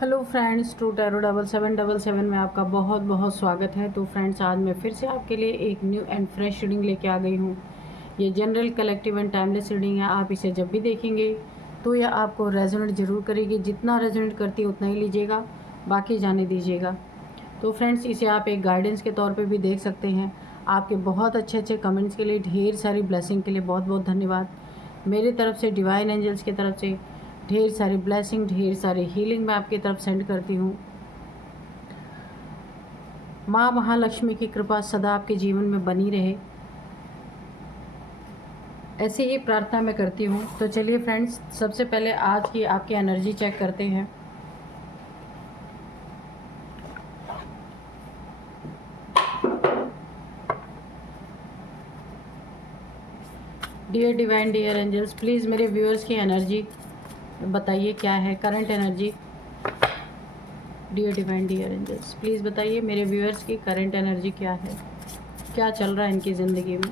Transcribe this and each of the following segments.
Hello friends, to tarot 7777 में आपका बहुत बहुत स्वागत है। तो फ्रेंड्स, आज मैं फिर से आपके लिए एक न्यू एंड फ्रेश रीडिंग लेके आ गई हूँ। ये general, collective and timeless reading है। आप इसे जब भी देखेंगे तो यह आपको रेजोनेट ज़रूर करेगी। जितना रेजोनेट करती है उतना ही लीजिएगा, बाकी जाने दीजिएगा। तो फ्रेंड्स, इसे आप एक गाइडेंस के तौर पर भी देख सकते हैं। आपके बहुत अच्छे अच्छे कमेंट्स के लिए, ढेर सारी ब्लेसिंग के लिए बहुत बहुत धन्यवाद। मेरी तरफ से, डिवाइन एंजल्स की तरफ से ढेर सारी ब्लेसिंग, ढेर सारी हीलिंग मैं आपकी तरफ सेंड करती हूँ। माँ महालक्ष्मी की कृपा सदा आपके जीवन में बनी रहे, ऐसे ही प्रार्थना मैं करती हूँ। तो चलिए फ्रेंड्स, सबसे पहले आज की आपकी एनर्जी चेक करते हैं। Dear divine, dear angels, please मेरे व्यूअर्स की एनर्जी बताइए क्या है current energy. Dear divine, dear angels, please बताइए मेरे व्यूअर्स की करंट एनर्जी क्या है, क्या चल रहा है इनकी ज़िंदगी में।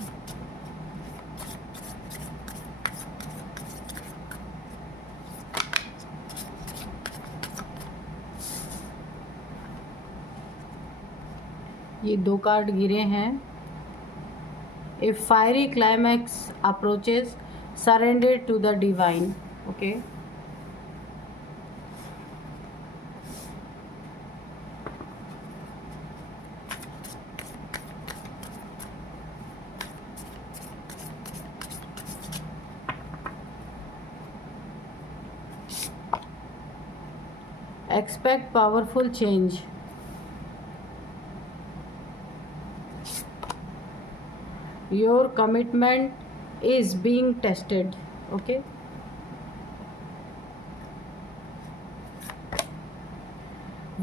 ये 2 कार्ड गिरे हैं। A fiery climax approaches, surrender to the divine. Okay, expect powerful change. Your commitment is being tested. Okay,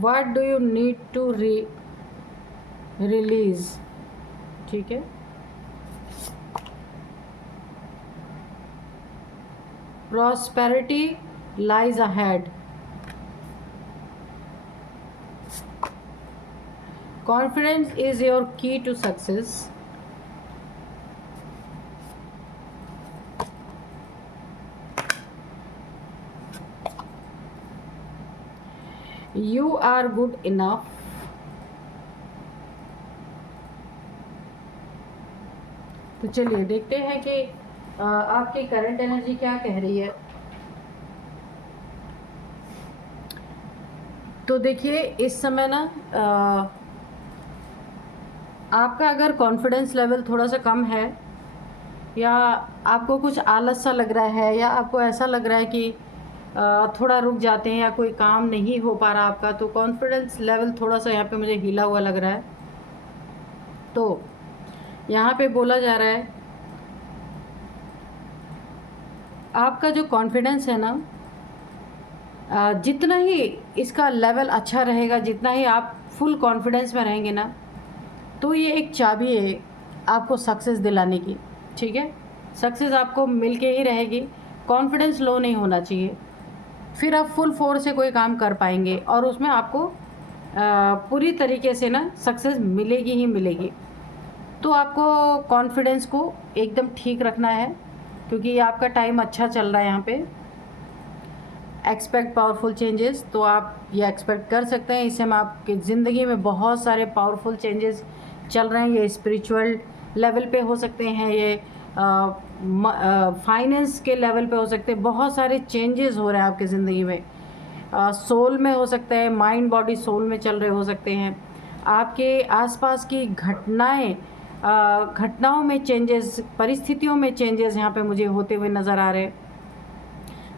what do you need to release? ठीक है, prosperity lies ahead. Confidence is your key to success. You are good enough. तो चलिए देखते हैं कि आपकी current energy क्या कह रही है। तो देखिए, इस समय ना आपका अगर कॉन्फिडेंस लेवल थोड़ा सा कम है, या आपको कुछ आलस सा लग रहा है, या आपको ऐसा लग रहा है कि थोड़ा रुक जाते हैं, या कोई काम नहीं हो पा रहा आपका, तो कॉन्फिडेंस लेवल थोड़ा सा यहाँ पे मुझे हिला हुआ लग रहा है। तो यहाँ पे बोला जा रहा है आपका जो कॉन्फिडेंस है ना, जितना ही इसका लेवल अच्छा रहेगा, जितना ही आप फुल कॉन्फिडेंस में रहेंगे ना, तो ये एक चाबी है आपको सक्सेस दिलाने की। ठीक है, सक्सेस आपको मिल के ही रहेगी। कॉन्फिडेंस लो नहीं होना चाहिए, फिर आप फुल फोर्स से कोई काम कर पाएंगे और उसमें आपको पूरी तरीके से ना सक्सेस मिलेगी ही मिलेगी। तो आपको कॉन्फिडेंस को एकदम ठीक रखना है, क्योंकि आपका टाइम अच्छा चल रहा है। यहाँ पे एक्सपेक्ट पावरफुल चेंजेस, तो आप ये एक्सपेक्ट कर सकते हैं। इस समय आपकी ज़िंदगी में बहुत सारे पावरफुल चेंजेस चल रहे हैं। ये स्पिरिचुअल लेवल पे हो सकते हैं, ये फाइनेंस के लेवल पे हो सकते हैं। बहुत सारे चेंजेस हो रहे हैं आपकी ज़िंदगी में। सोल में हो सकता है, माइंड बॉडी सोल में चल रहे हो सकते हैं। आपके आसपास की घटनाओं में चेंजेस, परिस्थितियों में चेंजेस यहाँ पे मुझे होते हुए नज़र आ रहे हैं।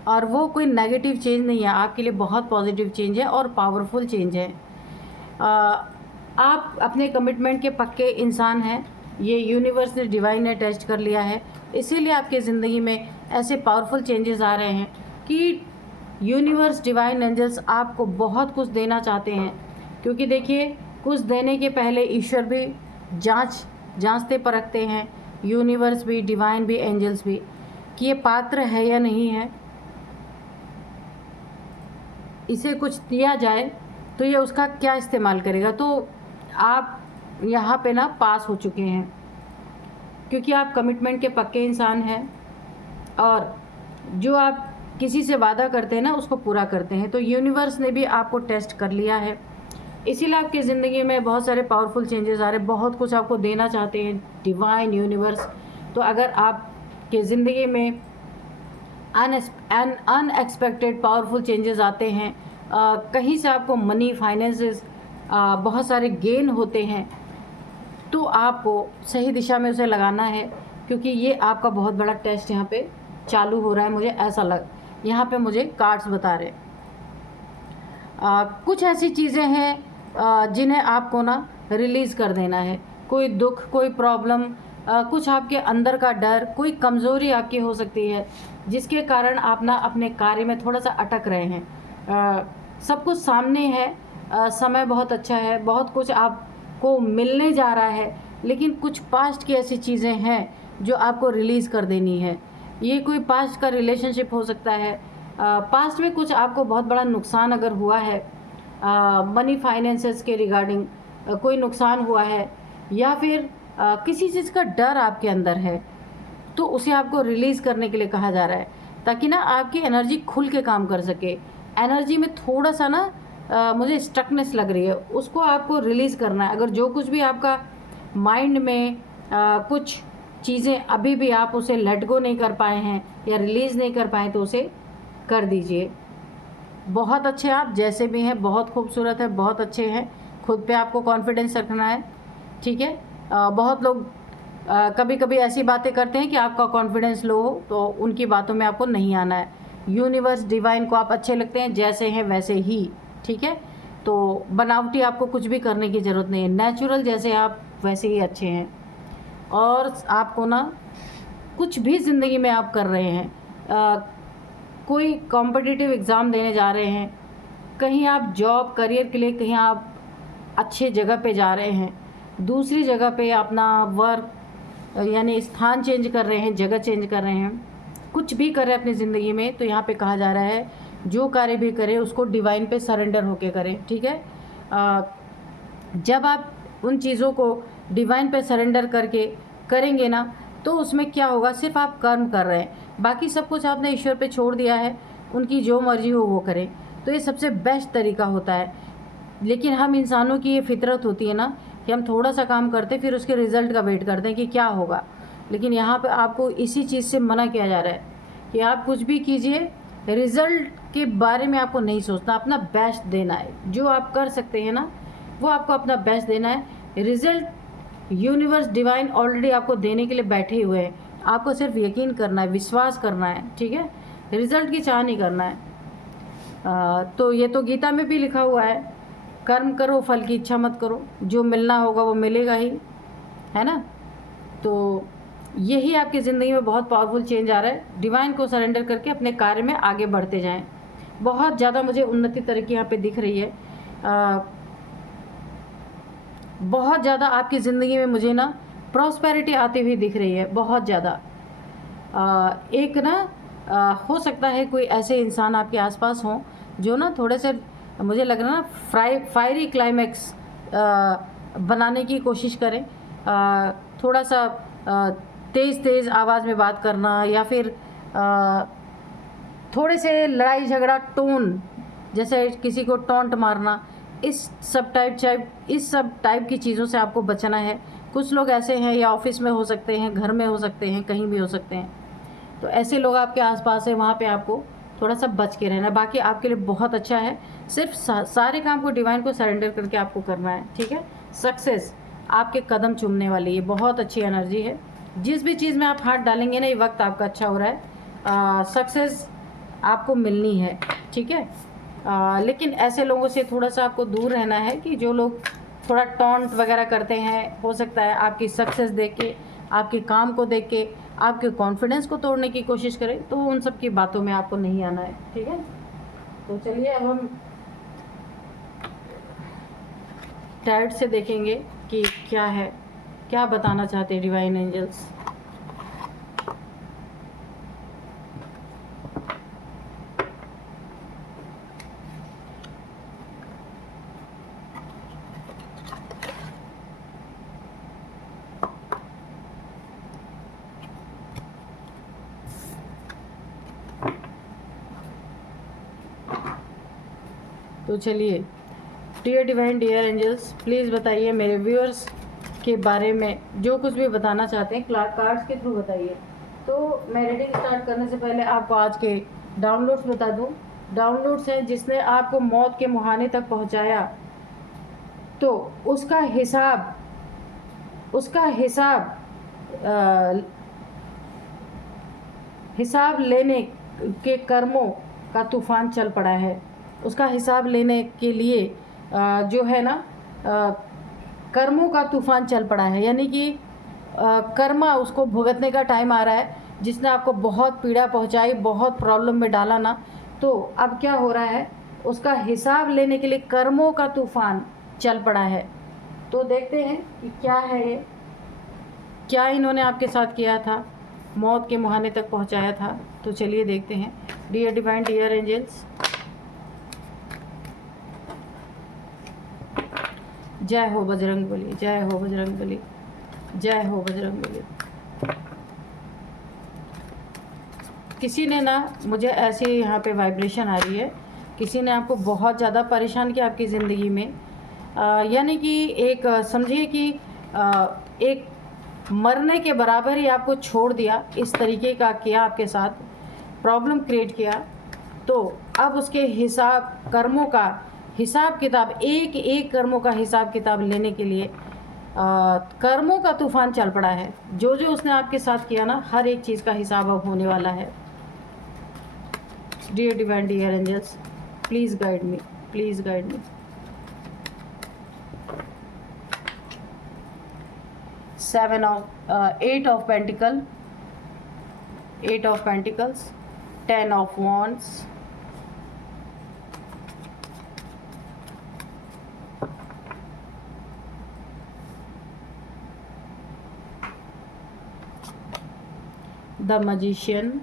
और वो कोई नेगेटिव चेंज नहीं है, आपके लिए बहुत पॉजिटिव चेंज है और पावरफुल चेंज है। आप अपने कमिटमेंट के पक्के इंसान हैं। ये यूनिवर्स ने, डिवाइन ने टेस्ट कर लिया है, इसीलिए आपके ज़िंदगी में ऐसे पावरफुल चेंजेस आ रहे हैं कि यूनिवर्स, डिवाइन एंजल्स आपको बहुत कुछ देना चाहते हैं। क्योंकि देखिए, कुछ देने के पहले ईश्वर भी जांचते परखते हैं, यूनिवर्स भी, डिवाइन भी, एंजल्स भी, कि ये पात्र है या नहीं है। इसे कुछ दिया जाए तो ये उसका क्या इस्तेमाल करेगा। तो आप यहाँ पे ना पास हो चुके हैं, क्योंकि आप कमिटमेंट के पक्के इंसान हैं। और जो आप किसी से वादा करते हैं ना, उसको पूरा करते हैं। तो यूनिवर्स ने भी आपको टेस्ट कर लिया है, इसीलिए आपकी ज़िंदगी में बहुत सारे पावरफुल चेंजेस आ रहे हैं, बहुत कुछ आपको देना चाहते हैं डिवाइन यूनिवर्स। तो अगर आपके ज़िंदगी में अनएक्सपेक्टेड पावरफुल चेंजेस आते हैं, कहीं से आपको मनी फाइनेंसेस बहुत सारे गेन होते हैं, तो आपको सही दिशा में उसे लगाना है, क्योंकि ये आपका बहुत बड़ा टेस्ट यहाँ पे चालू हो रहा है। मुझे ऐसा यहाँ पे मुझे कार्ड्स बता रहे कुछ ऐसी चीज़ें हैं जिन्हें आपको ना रिलीज़ कर देना है। कोई दुख, कोई प्रॉब्लम, कुछ आपके अंदर का डर, कोई कमज़ोरी आपकी हो सकती है जिसके कारण आप ना अपने कार्य में थोड़ा सा अटक रहे हैं। सब कुछ सामने है, समय बहुत अच्छा है, बहुत कुछ आपको मिलने जा रहा है, लेकिन कुछ पास्ट की ऐसी चीज़ें हैं जो आपको रिलीज़ कर देनी है। ये कोई पास्ट का रिलेशनशिप हो सकता है, पास्ट में कुछ आपको बहुत बड़ा नुकसान अगर हुआ है, मनी फाइनेंसेस के रिगार्डिंग कोई नुकसान हुआ है, या फिर किसी चीज़ का डर आपके अंदर है, तो उसे आपको रिलीज़ करने के लिए कहा जा रहा है, ताकि ना आपकी एनर्जी खुल के काम कर सके। एनर्जी में थोड़ा सा ना मुझे स्टकनेस लग रही है, उसको आपको रिलीज़ करना है। अगर जो कुछ भी आपका माइंड में कुछ चीज़ें अभी भी आप उसे लेट गो नहीं कर पाए हैं या रिलीज़ नहीं कर पाए, तो उसे कर दीजिए। बहुत अच्छे आप जैसे भी हैं, बहुत खूबसूरत है, बहुत अच्छे हैं। खुद पे आपको कॉन्फिडेंस रखना है, ठीक है। बहुत लोग कभी कभी ऐसी बातें करते हैं कि आपका कॉन्फिडेंस लो हो, तो उनकी बातों में आपको नहीं आना है। यूनिवर्स डिवाइन को आप अच्छे लगते हैं, जैसे हैं वैसे ही, ठीक है। तो बनावटी आपको कुछ भी करने की ज़रूरत नहीं है, नेचुरल जैसे आप वैसे ही अच्छे हैं। और आपको ना कुछ भी ज़िंदगी में आप कर रहे हैं, कोई कॉम्पिटिटिव एग्ज़ाम देने जा रहे हैं, कहीं आप जॉब करियर के लिए कहीं आप अच्छे जगह पे जा रहे हैं, दूसरी जगह पे अपना वर्क यानी स्थान चेंज कर रहे हैं, जगह चेंज कर रहे हैं, कुछ भी कर रहे हैं अपनी ज़िंदगी में, तो यहाँ पे कहा जा रहा है जो कार्य भी करें उसको डिवाइन पे सरेंडर होके करें, ठीक है। जब आप उन चीज़ों को डिवाइन पे सरेंडर करके करेंगे ना, तो उसमें क्या होगा, सिर्फ आप कर्म कर रहे हैं, बाकी सब कुछ आपने ईश्वर पे छोड़ दिया है, उनकी जो मर्जी हो वो करें। तो ये सबसे बेस्ट तरीका होता है। लेकिन हम इंसानों की ये फितरत होती है ना कि हम थोड़ा सा काम करते फिर उसके रिज़ल्ट का वेट करते हैं कि क्या होगा। लेकिन यहाँ पे आपको इसी चीज़ से मना किया जा रहा है कि आप कुछ भी कीजिए, रिज़ल्ट के बारे में आपको नहीं सोचना, अपना बेस्ट देना है। जो आप कर सकते हैं ना, वो आपको अपना बेस्ट देना है। रिज़ल्ट यूनिवर्स डिवाइन ऑलरेडी आपको देने के लिए बैठे हुए हैं, आपको सिर्फ यकीन करना है, विश्वास करना है, ठीक है। रिज़ल्ट की चाह नहीं करना है। तो ये तो गीता में भी लिखा हुआ है, कर्म करो फल की इच्छा मत करो, जो मिलना होगा वो मिलेगा ही, है ना। तो यही आपकी ज़िंदगी में बहुत पावरफुल चेंज आ रहा है। डिवाइन को सरेंडर करके अपने कार्य में आगे बढ़ते जाएं। बहुत ज़्यादा मुझे उन्नति तरक्की यहाँ पे दिख रही है। बहुत ज़्यादा आपकी ज़िंदगी में मुझे ना प्रॉस्पेरिटी आती हुई दिख रही है, बहुत ज़्यादा। एक ना हो सकता है कोई ऐसे इंसान आपके आसपास हों जो ना थोड़े से, मुझे लग रहा ना फायरी क्लाइमैक्स बनाने की कोशिश करें, थोड़ा सा तेज़ आवाज़ में बात करना, या फिर थोड़े से लड़ाई झगड़ा टोन, जैसे किसी को टॉन्ट मारना, इस सब टाइप की चीज़ों से आपको बचना है। कुछ लोग ऐसे हैं, या ऑफिस में हो सकते हैं, घर में हो सकते हैं, कहीं भी हो सकते हैं, तो ऐसे लोग आपके आसपास है, वहाँ पे आपको थोड़ा सा बच के रहना। बाकी आपके लिए बहुत अच्छा है, सिर्फ सारे काम को डिवाइन को सरेंडर करके आपको करना है, ठीक है। सक्सेस आपके कदम चूमने वाली है, बहुत अच्छी एनर्जी है। जिस भी चीज़ में आप हाथ डालेंगे ना, ये वक्त आपका अच्छा हो रहा है, सक्सेस आपको मिलनी है, ठीक है। लेकिन ऐसे लोगों से थोड़ा सा आपको दूर रहना है कि जो लोग थोड़ा टॉन्ट वगैरह करते हैं, हो सकता है आपकी सक्सेस देख के, आपके काम को देख के आपके कॉन्फिडेंस को तोड़ने की कोशिश करें, तो उन सब की बातों में आपको नहीं आना है, ठीक है। तो चलिए अब हम टैरोट से देखेंगे कि क्या है, क्या बताना चाहते हैं डिवाइन एंजल्स। तो चलिए, dear divine, dear angels, please बताइए मेरे व्यूअर्स के बारे में जो कुछ भी बताना चाहते हैं कार्ड्स के थ्रू बताइए। तो मैं रीडिंग स्टार्ट करने से पहले आपको आज के डाउनलोड्स बता दूं। डाउनलोड्स हैं जिसने आपको मौत के मुहाने तक पहुंचाया, तो उसका हिसाब लेने के कर्मों का तूफान चल पड़ा है। उसका हिसाब लेने के लिए जो है ना, कर्मों का तूफान चल पड़ा है, यानी कि कर्मा उसको भुगतने का टाइम आ रहा है। जिसने आपको बहुत पीड़ा पहुंचाई, बहुत प्रॉब्लम में डाला ना, तो अब क्या हो रहा है, उसका हिसाब लेने के लिए कर्मों का तूफान चल पड़ा है। तो देखते हैं कि क्या है ये, क्या इन्होंने आपके साथ किया था, मौत के मुहाने तक पहुंचाया था। तो चलिए देखते हैं। डियर डिवाइन, डियर एंजल्स, जय हो बजरंगबली, जय हो बजरंगबली, जय हो बजरंगबली। किसी ने ना, मुझे ऐसी यहाँ पे वाइब्रेशन आ रही है, किसी ने आपको बहुत ज़्यादा परेशान किया आपकी ज़िंदगी में, यानी कि एक समझिए कि एक मरने के बराबर ही आपको छोड़ दिया, इस तरीके का किया आपके साथ, प्रॉब्लम क्रिएट किया। तो अब उसके कर्मों का हिसाब किताब, एक एक कर्मों का हिसाब किताब लेने के लिए कर्मों का तूफान चल पड़ा है। जो जो उसने आपके साथ किया ना, हर एक चीज़ का हिसाब अब होने वाला है। Dear divine, dear angels, please guide me, please guide me. 8 of Pentacle, 8 of Pentacles, 10 of Wands, the Magician,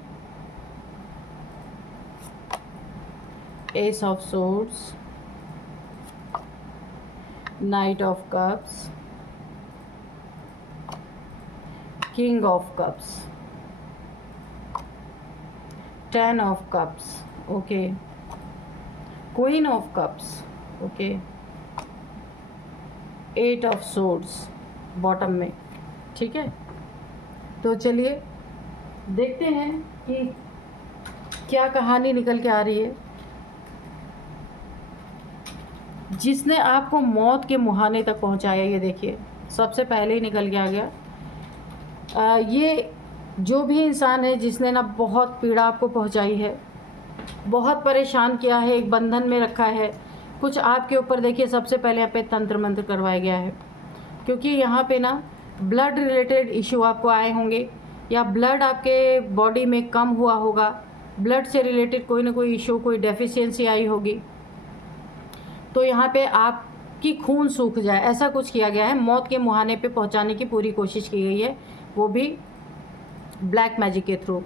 Ace of Swords, Knight of Cups, King of Cups, 10 of Cups, okay, Queen of Cups, okay, 8 of Swords bottom में। ठीक है, तो चलिए देखते हैं कि क्या कहानी निकल के आ रही है। जिसने आपको मौत के मुहाने तक पहुंचाया, ये देखिए सबसे पहले ही निकल के आ गया। ये जो भी इंसान है जिसने ना बहुत पीड़ा आपको पहुंचाई है, बहुत परेशान किया है, एक बंधन में रखा है कुछ आपके ऊपर, देखिए सबसे पहले यहाँ पे तंत्र मंत्र करवाया गया है, क्योंकि यहाँ पे ना ब्लड रिलेटेड इशू आपको आए होंगे, या ब्लड आपके बॉडी में कम हुआ होगा, ब्लड से रिलेटेड कोई ना कोई इशू, कोई डेफिशिएंसी आई होगी, तो यहाँ पे आपकी खून सूख जाए, ऐसा कुछ किया गया है। मौत के मुहाने पे पहुँचाने की पूरी कोशिश की गई है, वो भी ब्लैक मैजिक के थ्रू।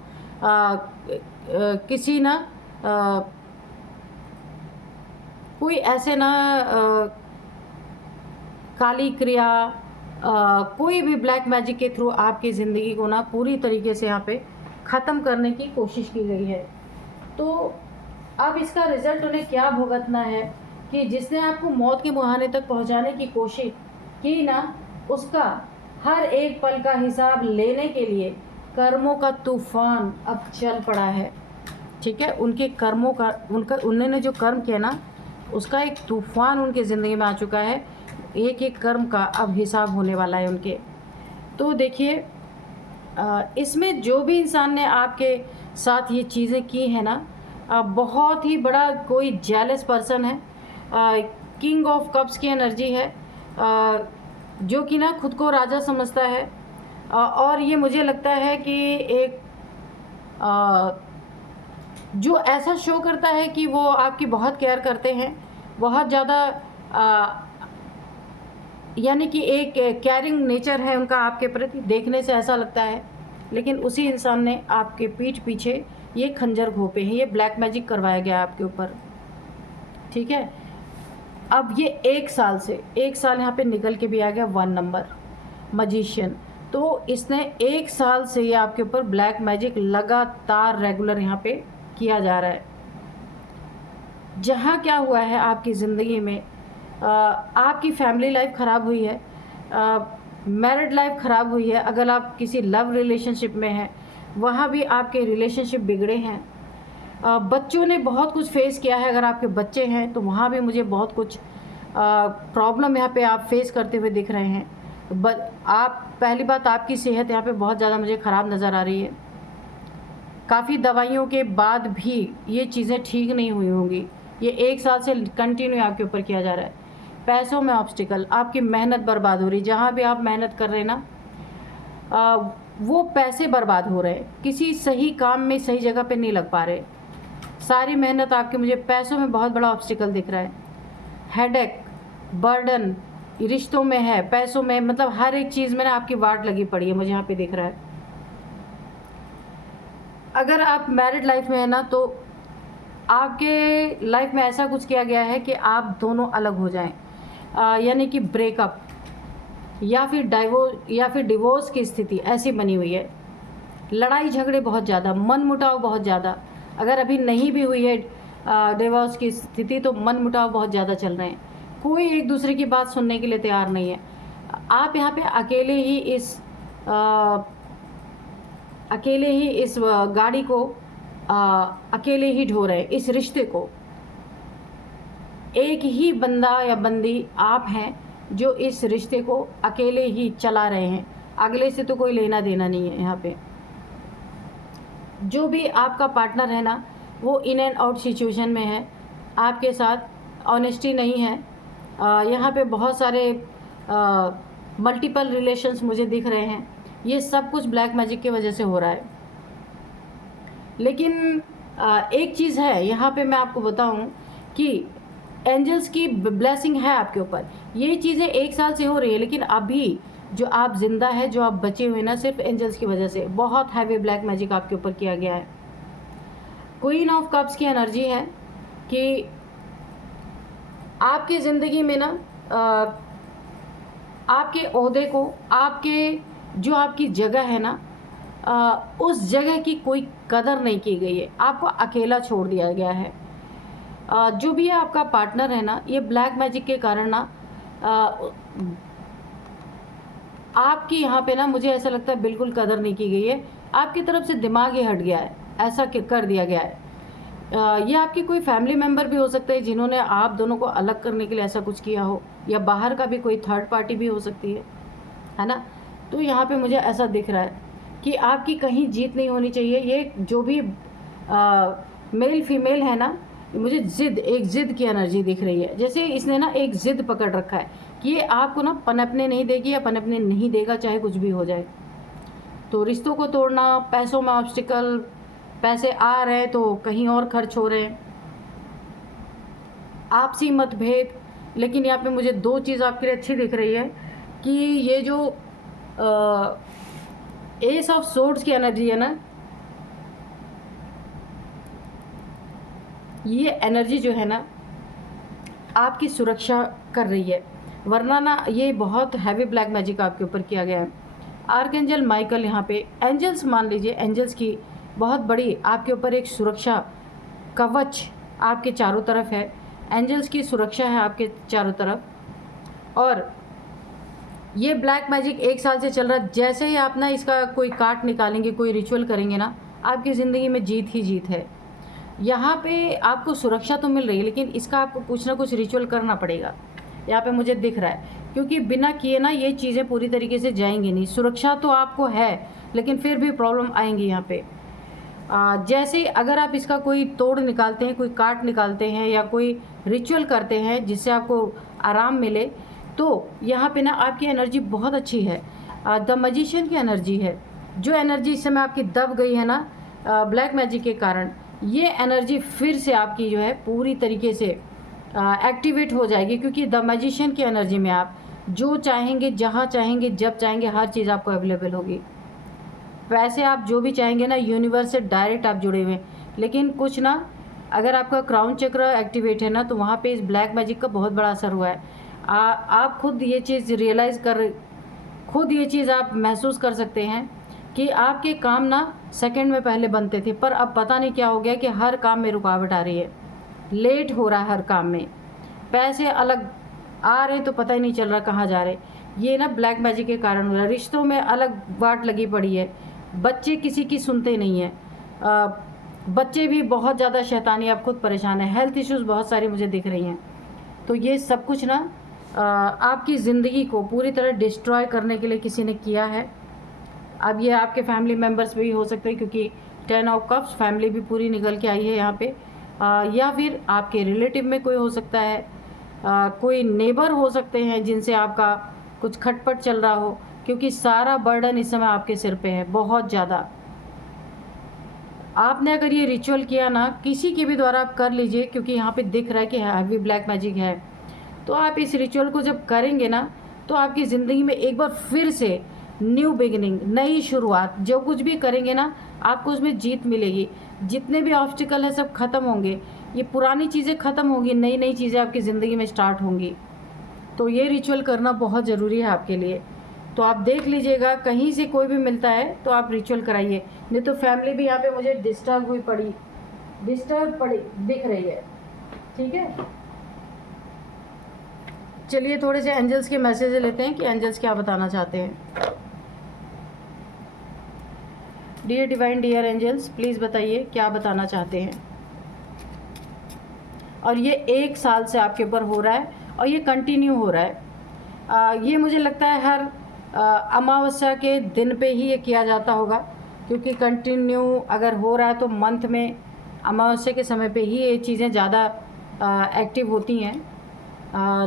किसी ना कोई ऐसे ना काली क्रिया, कोई भी ब्लैक मैजिक के थ्रू आपकी ज़िंदगी को ना पूरी तरीके से यहाँ पे ख़त्म करने की कोशिश की गई है। तो अब इसका रिज़ल्ट उन्हें क्या भुगतना है कि जिसने आपको मौत के मुहाने तक पहुँचाने की कोशिश की ना, उसका हर एक पल का हिसाब लेने के लिए कर्मों का तूफान अब चल पड़ा है। ठीक है, उनके कर्मों का, उन्होंने जो कर्म किया ना, उसका एक तूफान उनकी ज़िंदगी में आ चुका है। एक एक कर्म का अब हिसाब होने वाला है उनके। तो देखिए, इसमें जो भी इंसान ने आपके साथ ये चीज़ें की हैं ना, बहुत ही बड़ा कोई जेलस पर्सन है। किंग ऑफ कप्स की एनर्जी है, जो कि ना खुद को राजा समझता है, और ये मुझे लगता है कि एक जो ऐसा शो करता है कि वो आपकी बहुत केयर करते हैं, बहुत ज़्यादा, यानी कि एक केयरिंग नेचर है उनका आपके प्रति, देखने से ऐसा लगता है। लेकिन उसी इंसान ने आपके पीठ पीछे ये खंजर घोंपे हैं, ये ब्लैक मैजिक करवाया गया आपके ऊपर। ठीक है, अब ये 1 साल यहाँ पे निकल के भी आ गया 1 नंबर मजिशियन। तो इसने 1 साल से ये आपके ऊपर ब्लैक मैजिक लगातार रेगुलर यहाँ पे किया जा रहा है। जहाँ क्या हुआ है आपकी ज़िंदगी में, आपकी फैमिली लाइफ ख़राब हुई है, मैरिड लाइफ ख़राब हुई है, अगर आप किसी लव रिलेशनशिप में हैं वहाँ भी आपके रिलेशनशिप बिगड़े हैं। बच्चों ने बहुत कुछ फेस किया है, अगर आपके बच्चे हैं तो वहाँ भी मुझे बहुत कुछ प्रॉब्लम यहाँ पे आप फेस करते हुए दिख रहे हैं। आप पहली बात, आपकी सेहत यहाँ पे बहुत ज़्यादा मुझे ख़राब नज़र आ रही है। काफ़ी दवाइयों के बाद भी ये चीज़ें ठीक नहीं हुई होंगी। ये 1 साल से कंटिन्यू आपके ऊपर किया जा रहा है। पैसों में ऑब्स्टिकल, आपकी मेहनत बर्बाद हो रही, जहाँ भी आप मेहनत कर रहे हैं ना, वो पैसे बर्बाद हो रहे हैं, किसी सही काम में सही जगह पे नहीं लग पा रहे। सारी मेहनत आपकी, मुझे पैसों में बहुत बड़ा ऑब्स्टिकल दिख रहा है। हेडेक, बर्डन रिश्तों में है, पैसों में, मतलब हर एक चीज़ में ना आपकी वाट लगी पड़ी है, मुझे यहाँ पे दिख रहा है। अगर आप मैरिड लाइफ में है ना, तो आपके लाइफ में ऐसा कुछ किया गया है कि आप दोनों अलग हो जाएं, यानी कि ब्रेकअप या फिर डिवोर्स की स्थिति ऐसी बनी हुई है। लड़ाई झगड़े बहुत ज़्यादा, मन मुटाव बहुत ज़्यादा। अगर अभी नहीं भी हुई है डिवोर्स की स्थिति, तो मन मुटाव बहुत ज़्यादा चल रहे हैं। कोई एक दूसरे की बात सुनने के लिए तैयार नहीं है। आप यहाँ पे अकेले ही इस गाड़ी को अकेले ही ढो रहे हैं, इस रिश्ते को। एक ही बंदा या बंदी आप हैं जो इस रिश्ते को अकेले ही चला रहे हैं, अगले से तो कोई लेना देना नहीं है। यहाँ पे जो भी आपका पार्टनर है ना, वो इन एंड आउट सिचुएशन में है, आपके साथ ऑनेस्टी नहीं है। यहाँ पे बहुत सारे मल्टीपल रिलेशंस मुझे दिख रहे हैं। ये सब कुछ ब्लैक मैजिक की वजह से हो रहा है। लेकिन एक चीज़ है यहाँ पे, मैं आपको बताऊँ कि एंजल्स की ब्लेसिंग है आपके ऊपर। ये चीज़ें 1 साल से हो रही है, लेकिन अभी जो आप ज़िंदा है, जो आप बचे हुए ना, सिर्फ एंजल्स की वजह से। बहुत हैवी ब्लैक मैजिक आपके ऊपर किया गया है। क्वीन ऑफ कप्स की एनर्जी है कि आपकी ज़िंदगी में ना आपके ओहदे को, जो आपकी जगह है ना, उस जगह की कोई कदर नहीं की गई है, आपको अकेला छोड़ दिया गया है। जो भी है आपका पार्टनर है ना, ये ब्लैक मैजिक के कारण ना आपकी यहाँ पे ना, मुझे ऐसा लगता है बिल्कुल कदर नहीं की गई है। आपकी तरफ से दिमाग ही हट गया है, ऐसा कर दिया गया है। ये आपकी कोई फैमिली मेम्बर भी हो सकता है जिन्होंने आप दोनों को अलग करने के लिए ऐसा कुछ किया हो, या बाहर का भी कोई थर्ड पार्टी भी हो सकती है ना। तो यहाँ पे मुझे ऐसा दिख रहा है कि आपकी कहीं जीत नहीं होनी चाहिए। ये जो भी मेल फीमेल है ना, मुझे एक ज़िद की एनर्जी दिख रही है। जैसे इसने ना एक ज़िद पकड़ रखा है कि ये आपको ना पनपने नहीं देगी या पनपने नहीं देगा, चाहे कुछ भी हो जाए। तो रिश्तों को तोड़ना, पैसों में ऑब्स्टिकल, पैसे आ रहे हैं तो कहीं और खर्च हो रहे हैं, आपसी मतभेद। लेकिन यहाँ पे मुझे 2 चीज़ आपके लिए अच्छी दिख रही है कि ये जो एस ऑफ सोर्ड्स की एनर्जी है ना, ये एनर्जी जो है ना आपकी सुरक्षा कर रही है। वरना ना ये बहुत हैवी ब्लैक मैजिक आपके ऊपर किया गया है। आर्कएंजल माइकल, यहाँ पे एंजल्स, मान लीजिए एंजल्स की बहुत बड़ी आपके ऊपर एक सुरक्षा कवच आपके चारों तरफ है। एंजल्स की सुरक्षा है आपके चारों तरफ। और ये ब्लैक मैजिक 1 साल से चल रहा है। जैसे ही आप ना इसका कोई काट निकालेंगे, कोई रिचुअल करेंगे ना, आपकी ज़िंदगी में जीत ही जीत है। यहाँ पे आपको सुरक्षा तो मिल रही है, लेकिन इसका आपको कुछ ना कुछ रिचुअल करना पड़ेगा, यहाँ पे मुझे दिख रहा है। क्योंकि बिना किए ना ये चीज़ें पूरी तरीके से जाएंगी नहीं। सुरक्षा तो आपको है, लेकिन फिर भी प्रॉब्लम आएंगी यहाँ पे। जैसे अगर आप इसका कोई तोड़ निकालते हैं, कोई काट निकालते हैं, या कोई रिचुअल करते हैं जिससे आपको आराम मिले, तो यहाँ पे ना आपकी एनर्जी बहुत अच्छी है। द मैजिशियन की एनर्जी है। जो एनर्जी इस समय आपकी दब गई है ना ब्लैक मैजिक के कारण, ये एनर्जी फिर से आपकी जो है पूरी तरीके से एक्टिवेट हो जाएगी। क्योंकि द मैजिशियन की एनर्जी में आप जो चाहेंगे, जहाँ चाहेंगे, जब चाहेंगे, हर चीज़ आपको अवेलेबल होगी। वैसे आप जो भी चाहेंगे ना, यूनिवर्स से डायरेक्ट आप जुड़े हुए हैं। लेकिन कुछ ना, अगर आपका क्राउन चक्र एक्टिवेट है ना, तो वहाँ पे इस ब्लैक मैजिक का बहुत बड़ा असर हुआ है। आप खुद ये चीज़ आप महसूस कर सकते हैं कि आपके काम ना सेकंड में पहले बनते थे, पर अब पता नहीं क्या हो गया कि हर काम में रुकावट आ रही है। लेट हो रहा है हर काम में, पैसे अलग आ रहे तो पता ही नहीं चल रहा कहाँ जा रहे, ये ना ब्लैक मैजिक के कारण हो रहा है। रिश्तों में अलग वाट लगी पड़ी है, बच्चे किसी की सुनते नहीं हैं, बच्चे भी बहुत ज़्यादा शैतानी, आप खुद परेशान है, हेल्थ इश्यूज़ बहुत सारी मुझे दिख रही हैं। तो ये सब कुछ ना आपकी ज़िंदगी को पूरी तरह डिस्ट्रॉय करने के लिए किसी ने किया है। अब ये आपके फैमिली मेम्बर्स भी हो सकते हैं, क्योंकि 10 ऑफ कप्स, फैमिली भी पूरी निकल के आई है यहाँ पे, या फिर आपके रिलेटिव में कोई हो सकता है, कोई नेबर हो सकते हैं जिनसे आपका कुछ खटपट चल रहा हो, क्योंकि सारा बर्डन इस समय आपके सिर पे है बहुत ज़्यादा। आपने अगर ये रिचुअल किया ना, किसी के भी द्वारा आप कर लीजिए, क्योंकि यहाँ पे दिख रहा है कि हैवी ब्लैक मैजिक है, तो आप इस रिचुअल को जब करेंगे ना, तो आपकी ज़िंदगी में एक बार फिर से न्यू बिगिनिंग, नई शुरुआत, जो कुछ भी करेंगे ना आपको उसमें जीत मिलेगी। जितने भी ऑब्स्टिकल है सब खत्म होंगे, ये पुरानी चीज़ें खत्म होंगी, नई नई चीज़ें आपकी ज़िंदगी में स्टार्ट होंगी। तो ये रिचुअल करना बहुत ज़रूरी है आपके लिए। तो आप देख लीजिएगा, कहीं से कोई भी मिलता है तो आप रिचुअल कराइए, नहीं तो फैमिली भी यहाँ पे मुझे डिस्टर्ब पड़ी दिख रही है। ठीक है, चलिए थोड़े से एंजल्स के मैसेज लेते हैं कि एंजल्स क्या बताना चाहते हैं। Dear divine, dear angels, please बताइए क्या बताना चाहते हैं। और ये 1 साल से आपके ऊपर हो रहा है और ये कंटिन्यू हो रहा है। ये मुझे लगता है हर अमावस्या के दिन पे ही ये किया जाता होगा, क्योंकि कंटिन्यू अगर हो रहा है तो मंथ में अमावस्या के समय पे ही ये चीज़ें ज़्यादा एक्टिव होती हैं।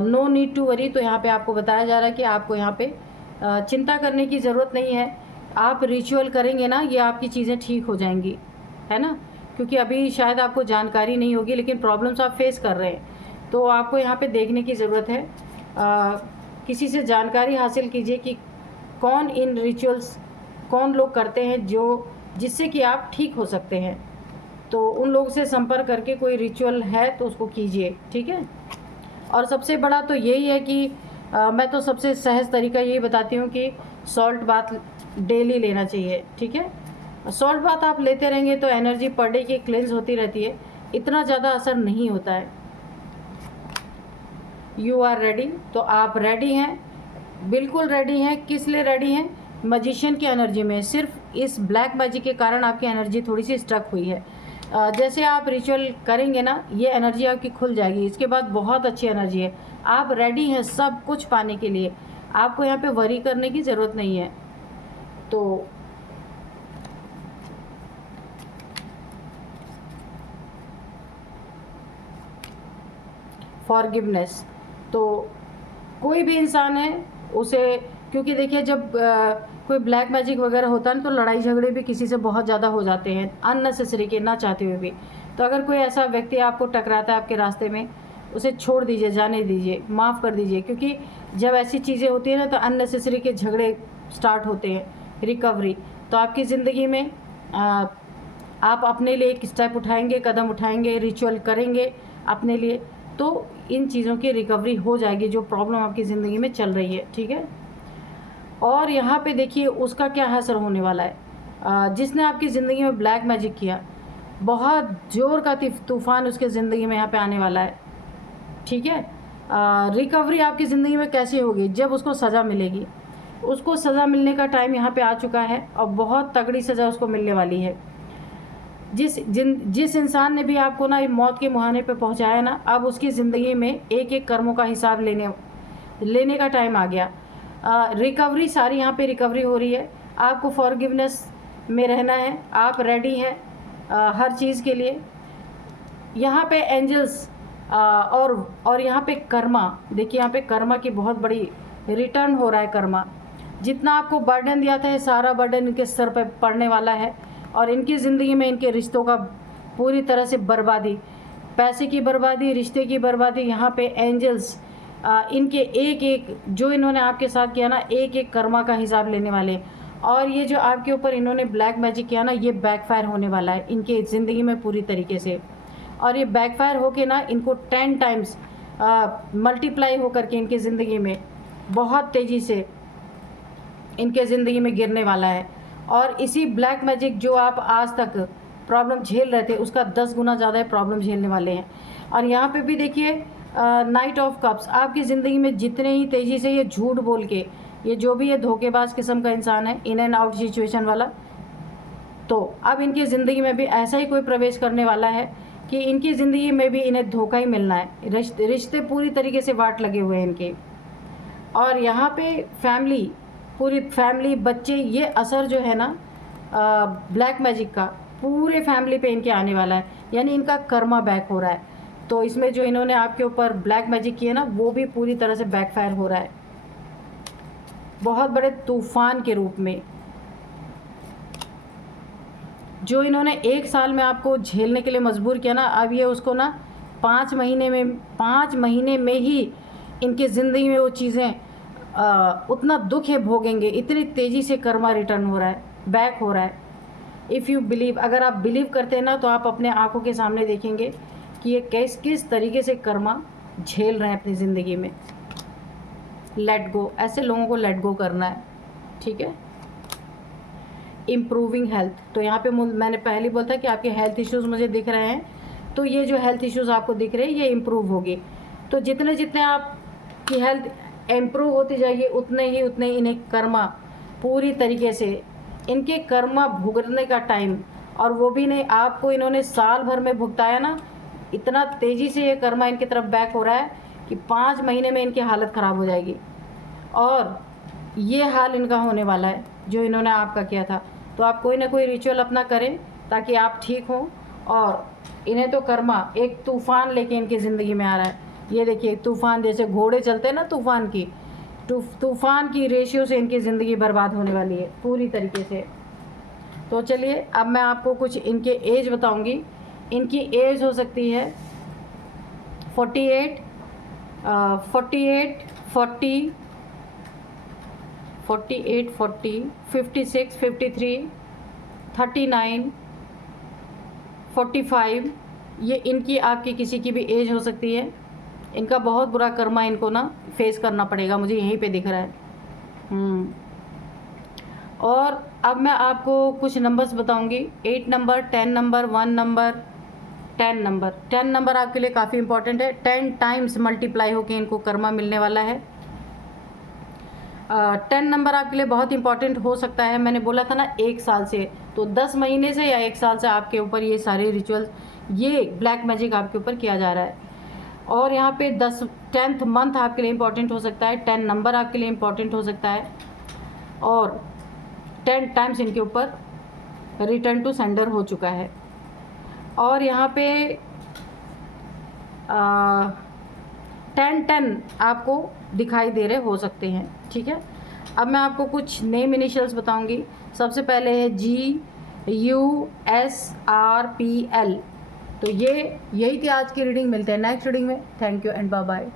नो नीड टू वरी, तो यहाँ पे आपको बताया जा रहा है कि आपको यहाँ पे चिंता करने की ज़रूरत नहीं है। आप रिचुअल करेंगे ना, ये आपकी चीज़ें ठीक हो जाएंगी, है ना, क्योंकि अभी शायद आपको जानकारी नहीं होगी, लेकिन प्रॉब्लम्स आप फेस कर रहे हैं, तो आपको यहाँ पे देखने की ज़रूरत है। किसी से जानकारी हासिल कीजिए कि कौन इन रिचुअल्स, कौन लोग करते हैं जिससे कि आप ठीक हो सकते हैं, तो उन लोगों से संपर्क करके कोई रिचुअल है तो उसको कीजिए। ठीक है, और सबसे बड़ा तो यही है कि मैं तो सबसे सहज तरीका यही बताती हूँ कि सॉल्ट बाथ डेली लेना चाहिए। ठीक है, सॉल्ट बाथ आप लेते रहेंगे तो एनर्जी पर डे की क्लेंस होती रहती है, इतना ज़्यादा असर नहीं होता है। यू आर रेडी, तो आप रेडी हैं, बिल्कुल रेडी हैं। किस लिए रेडी हैं? मजिशियन की एनर्जी में। सिर्फ इस ब्लैक मैजिक के कारण आपकी एनर्जी थोड़ी सी स्ट्रक हुई है। जैसे आप रिचुअल करेंगे ना, ये एनर्जी आपकी खुल जाएगी, इसके बाद बहुत अच्छी एनर्जी है। आप रेडी हैं सब कुछ पाने के लिए, आपको यहाँ पे वरी करने की ज़रूरत नहीं है। तो फॉरगिवनेस, तो कोई भी इंसान है उसे, क्योंकि देखिए जब कोई ब्लैक मैजिक वगैरह होता है ना, तो लड़ाई झगड़े भी किसी से बहुत ज़्यादा हो जाते हैं अननेसेसरी के, ना चाहते हुए भी। तो अगर कोई ऐसा व्यक्ति आपको टकराता है आपके रास्ते में, उसे छोड़ दीजिए, जाने दीजिए, माफ़ कर दीजिए, क्योंकि जब ऐसी चीज़ें होती हैं ना तो अननेसेसरी के झगड़े स्टार्ट होते हैं। रिकवरी, तो आपकी ज़िंदगी में आप अपने लिए एक स्टेप उठाएंगे, कदम उठाएंगे, रिचुअल करेंगे अपने लिए, तो इन चीज़ों की रिकवरी हो जाएगी जो प्रॉब्लम आपकी ज़िंदगी में चल रही है। ठीक है, और यहाँ पे देखिए उसका क्या असर होने वाला है। जिसने आपकी ज़िंदगी में ब्लैक मैजिक किया, बहुत ज़ोर का तूफान उसके ज़िंदगी में यहाँ पे आने वाला है। ठीक है, रिकवरी आपकी ज़िंदगी में कैसे होगी? जब उसको सज़ा मिलेगी, उसको सज़ा मिलने का टाइम यहाँ पे आ चुका है और बहुत तगड़ी सज़ा उसको मिलने वाली है। जिस इंसान ने भी आपको ना मौत के मुहाने पे पहुँचाया ना, अब उसकी ज़िंदगी में एक एक कर्मों का हिसाब लेने का टाइम आ गया। रिकवरी, सारी यहाँ पे रिकवरी हो रही है। आपको फॉरगिवनेस में रहना है, आप रेडी हैं हर चीज़ के लिए। यहाँ पे एंजल्स और यहाँ पे कर्मा, देखिए यहाँ पे कर्मा की बहुत बड़ी रिटर्न हो रहा है। कर्मा जितना आपको बर्डन दिया था, ये सारा बर्डन इनके सर पे पड़ने वाला है और इनकी ज़िंदगी में इनके रिश्तों का पूरी तरह से बर्बादी, पैसे की बर्बादी, रिश्ते की बर्बादी। यहाँ पे एंजल्स इनके एक एक जो इन्होंने आपके साथ किया ना, एक एक कर्मा का हिसाब लेने वाले। और ये जो आपके ऊपर इन्होंने ब्लैक मैजिक किया ना, ये बैकफायर होने वाला है इनके ज़िंदगी में पूरी तरीके से। और ये बैकफायर होके ना इनको 10 टाइम्स मल्टीप्लाई होकर के इनके ज़िंदगी में बहुत तेज़ी से इनके ज़िंदगी में गिरने वाला है। और इसी ब्लैक मैजिक जो आप आज तक प्रॉब्लम झेल रहे थे उसका 10 गुना ज़्यादा प्रॉब्लम झेलने वाले हैं। और यहाँ पे भी देखिए नाइट ऑफ कप्स, आपकी ज़िंदगी में जितने ही तेज़ी से ये झूठ बोल के, ये जो भी ये धोखेबाज किस्म का इंसान है, इन एंड आउट सिचुएशन वाला, तो अब इनकी ज़िंदगी में भी ऐसा ही कोई प्रवेश करने वाला है कि इनकी ज़िंदगी में भी इन्हें धोखा ही मिलना है। रिश्ते पूरी तरीके से वाट लगे हुए हैं इनके। और यहाँ पे फैमिली, पूरी फैमिली, बच्चे, ये असर जो है ना ब्लैक मैजिक का पूरे फैमिली पे इनके आने वाला है, यानी इनका कर्मा बैक हो रहा है। तो इसमें जो इन्होंने आपके ऊपर ब्लैक मैजिक किए ना, वो भी पूरी तरह से बैकफायर हो रहा है, बहुत बड़े तूफान के रूप में। जो इन्होंने 1 साल में आपको झेलने के लिए मजबूर किया ना, अब ये उसको ना 5 महीने में ही इनकी ज़िंदगी में वो चीज़ें उतना दुख है भोगेंगे। इतनी तेज़ी से कर्मा रिटर्न हो रहा है, बैक हो रहा है। इफ़ यू बिलीव, अगर आप बिलीव करते हैं ना, तो आप अपने आंखों के सामने देखेंगे कि ये किस तरीके से कर्मा झेल रहे हैं अपनी ज़िंदगी में। लेट गो, ऐसे लोगों को लेट गो करना है, ठीक है। इम्प्रूविंग हेल्थ, तो यहाँ पे मैंने पहले बोला था कि आपके हेल्थ इश्यूज़ मुझे दिख रहे हैं, तो ये जो हेल्थ इश्यूज़ आपको दिख रहे हैं ये इम्प्रूव होगी। तो जितने आपकी हेल्थ इम्प्रूव होती जाएगी उतने ही इन्हें कर्मा पूरी तरीके से, इनके कर्मा भुगतने का टाइम, और वो भी नहीं, आपको इन्होंने साल भर में भुगताया ना, इतना तेज़ी से ये कर्मा इनकी तरफ बैक हो रहा है कि 5 महीने में इनकी हालत ख़राब हो जाएगी। और ये हाल इनका होने वाला है जो इन्होंने आपका किया था। तो आप कोई ना कोई रिचुअल अपना करें ताकि आप ठीक हों। और इन्हें तो कर्मा एक तूफ़ान लेके इनकी ज़िंदगी में आ रहा है। ये देखिए तूफ़ान, जैसे घोड़े चलते हैं ना तूफ़ान की रेशियो से इनकी ज़िंदगी बर्बाद होने वाली है पूरी तरीके से। तो चलिए अब मैं आपको कुछ इनके एज बताऊंगी। इनकी एज हो सकती है 48, 40, 56, 53, 39, 45, ये इनकी आपकी किसी की भी एज हो सकती है। इनका बहुत बुरा कर्मा इनको ना फेस करना पड़ेगा, मुझे यहीं पे दिख रहा है। और अब मैं आपको कुछ नंबर्स बताऊंगी। 8 number, 10 number, 1 number, 10 number. 10 number आपके लिए काफ़ी इंपॉर्टेंट है। 10 टाइम्स मल्टीप्लाई होकर इनको कर्मा मिलने वाला है। 10 नंबर आपके लिए बहुत इंपॉर्टेंट हो सकता है। मैंने बोला था ना 1 साल से, तो 10 महीने से या 1 साल से आपके ऊपर ये सारे रिचुअल्स, ये ब्लैक मैजिक आपके ऊपर किया जा रहा है। और यहाँ पे 10th मंथ आपके लिए इंपॉर्टेंट हो सकता है। 10 नंबर आपके लिए इंपॉर्टेंट हो सकता है। और 10 टाइम्स इनके ऊपर रिटर्न टू सेंडर हो चुका है। और यहाँ पे 10 आपको दिखाई दे रहे हो सकते हैं, ठीक है। अब मैं आपको कुछ नेम इनिशियल्स बताऊंगी। सबसे पहले है GUSRPL। तो यही थी आज की रीडिंग। मिलते हैं नेक्स्ट रीडिंग में। Thank you and bye bye.